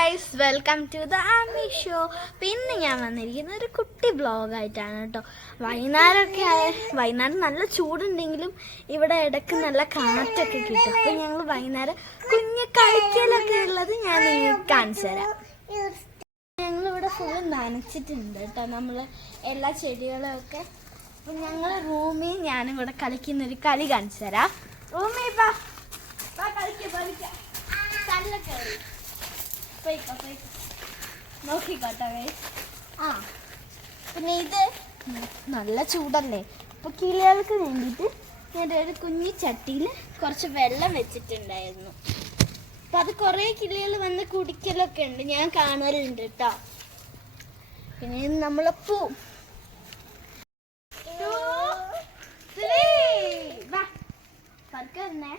Guys, welcome to the Aami show. പിന്നെ ഞാൻ വന്നിരിക്കുന്ന ഒരു കുട്ടി ബ്ലോഗായിട്ടാണ് കേട്ടോ. വൈകുന്നേരം നല്ല ചൂടുണ്ടെങ്കിലും ഇവിടെ ഇടയ്ക്ക് നല്ല കാറ്റൊക്കെ കിട്ടും. അപ്പം ഞങ്ങൾ വൈകുന്നേരം കുഞ്ഞ് കളിക്കലൊക്കെ ഉള്ളത് ഞാൻ നിങ്ങൾക്ക് കാണിച്ചു തരാം. ഞങ്ങളിവിടെ ഫുള്ള് നനച്ചിട്ടുണ്ട് കേട്ടോ, നമ്മൾ എല്ലാ ചെടികളും ഒക്കെ. അപ്പം ഞങ്ങൾ റൂമിൽ ഞാനും ഇവിടെ കളിക്കുന്നൊരു കളി കാണിച്ചു തരാം. റൂമിൽ കളിക്കാം കല്ലൊക്കെ നോക്കിക്കോട്ടെ. പിന്നെ ഇത് നല്ല ചൂടല്ലേ, അപ്പോൾ കിളികൾക്ക് വേണ്ടിയിട്ട് ഞാൻ ഒരു കുഞ്ഞി ചട്ടിയിൽ കുറച്ച് വെള്ളം വെച്ചിട്ടുണ്ടായിരുന്നു. അപ്പം അത് കുറേ കിളികൾ വന്ന് കുടിക്കലൊക്കെ ഉണ്ട്, ഞാൻ കാണലുണ്ട് കേട്ടോ. പിന്നെ നമ്മളെ പൂ പറക്കുന്നേ.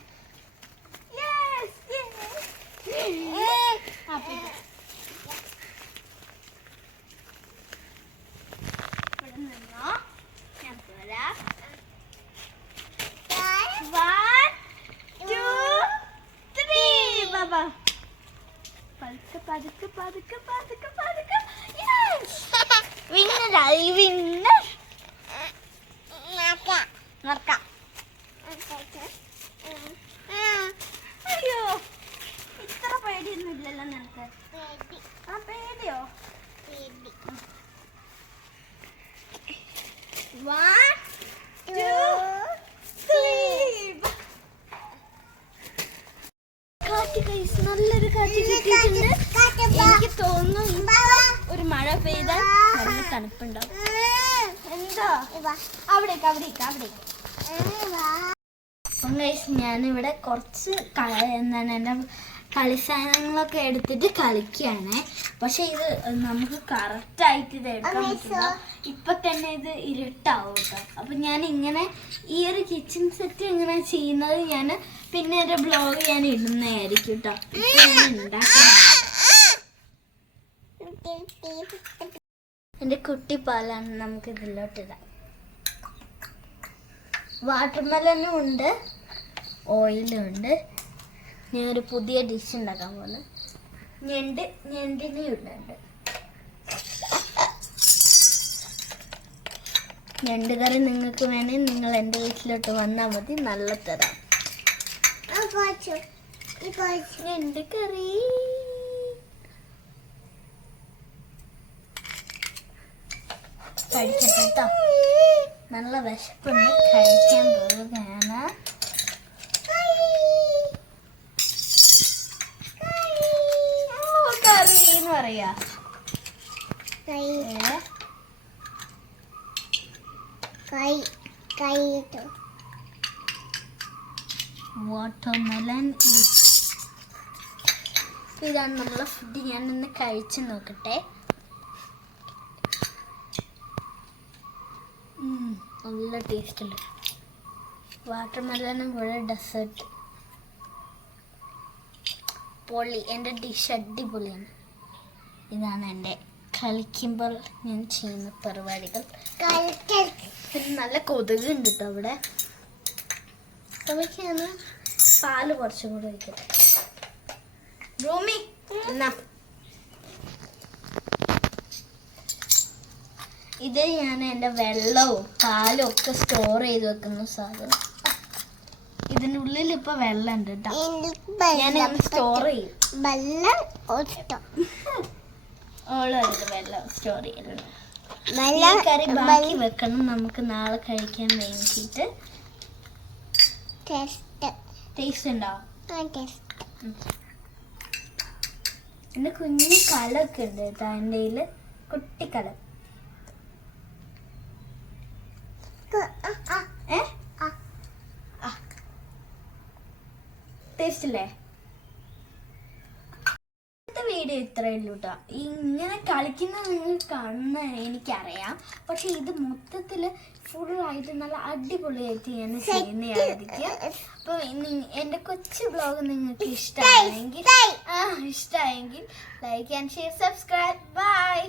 അയ്യോ, ഇത്ര പേടിയൊന്നും ഇല്ലല്ലോ നിനക്ക്? ആ പേടിയോ? 1 2 3. കാറ്റ് ഗൈസ്, നല്ലൊരു കാറ്റ് കിട്ടിയിട്ടുണ്ട്. എനിക്ക് തോന്നുന്നു ഒരു മഴ പെയ്താൽ നല്ല തണുപ്പുണ്ടാവും. എന്താ അവിടേക്ക് അപ്പം ഗൈസ്, ഞാനിവിടെ കുറച്ച് എൻ്റെ കളിസാധനങ്ങളൊക്കെ എടുത്തിട്ട് കളിക്കുകയാണ്. പക്ഷെ ഇത് നമുക്ക് കറക്റ്റായിട്ട് ഇത് എടുക്കാൻ പറ്റില്ല, ഇപ്പം തന്നെ ഇത് ഇരുട്ടാവും കേട്ടോ. അപ്പം ഞാൻ ഇങ്ങനെ ഈ ഒരു കിച്ചൺ സെറ്റ് ഇങ്ങനെ ചെയ്യുന്നത് ഞാൻ പിന്നെ ഒരു ബ്ലോഗ് ഞാൻ ഇടുന്നതായിരിക്കും കേട്ടോ. ഇപ്പം ഞാൻ ഉണ്ടാക്കുന്നത് എൻ്റെ കുട്ടിപ്പാലാണ്, നമുക്ക് ഇതിലോട്ടിടാം. വാട്ടർമെലനും ഉണ്ട്, ഓയിലും ഉണ്ട്. ഞാനൊരു പുതിയ ഡിഷ് ഉണ്ടാക്കാൻ പോകുന്നു. ഞണ്ടിനെ ഇടുന്നുണ്ട്. ഞണ്ട് കറി നിങ്ങൾക്ക് വേണമെങ്കിൽ നിങ്ങൾ എൻ്റെ വീട്ടിലോട്ട് വന്നാൽ മതി, നല്ല തരാം. ഞണ്ട് കറി കഴിക്കട്ടെ കേട്ടോ, നല്ല വിശപ്പുണ്ട്, കഴിക്കാൻ പോവുകയാണ്. കറിന്ന് പറയാ വാട്ടർമെലൻ. ഇതാണ് നമ്മളെ ഫുഡ്. ഞാനൊന്ന് കഴിച്ചു നോക്കട്ടെ. നല്ല ടേസ്റ്റ് ഉണ്ട്. വാട്ടർമെലനും കൂടെ ഡെസേർട്ട് പൊളി. എൻ്റെ ഡിഷ് അടിപൊളിയാണ്. ഇതാണ് എൻ്റെ കളിക്കുമ്പോൾ ഞാൻ ചെയ്യുന്ന പരിപാടികൾ. പിന്നെ നല്ല കൊതുക് ഉണ്ട് കേട്ടോ അവിടെ. സമയത്ത് പാല് കുറച്ചും കൂടെ വയ്ക്കട്ടെ. റൂമി എന്നാ ഇത് ഞാൻ എൻ്റെ വെള്ളവും പാലും ഒക്കെ സ്റ്റോർ ചെയ്ത് വെക്കുന്ന സാധനം. ഇതിൻ്റെ ഉള്ളിൽ ഇപ്പൊ വെള്ളം ഉണ്ട് കേട്ടോ, ഞാൻ സ്റ്റോർ ചെയ്യും. വെള്ളം സ്റ്റോർ ചെയ്യലുണ്ട്. കറി ബാക്കി വെക്കണം, നമുക്ക് നാളെ കഴിക്കാൻ വേണ്ടിയിട്ട്. ടേസ്റ്റ് ഉണ്ടോ? എൻ്റെ കുഞ്ഞു കലൊക്കെ ഉണ്ട് കേട്ടോ, എൻ്റെ കയ്യിൽ കുട്ടിക്കലം. ടേസ്റ്റ് ഇല്ലേ? ഇന്നത്തെ വീഡിയോ ഇത്രയേ ഉള്ളൂ കേട്ടോ. ഇങ്ങനെ കളിക്കുന്ന നിങ്ങൾ കാണുന്ന എനിക്കറിയാം, പക്ഷെ ഇത് മൊത്തത്തിൽ ഫുള്ളായിട്ട് നല്ല അടിപൊളിയായിട്ട് ഞാൻ ചെയ്യുന്നതായിരിക്കും. അപ്പോൾ എൻ്റെ കൊച്ചു ബ്ലോഗ് നിങ്ങൾക്ക് ഇഷ്ടമായെങ്കിൽ like and share, subscribe. By.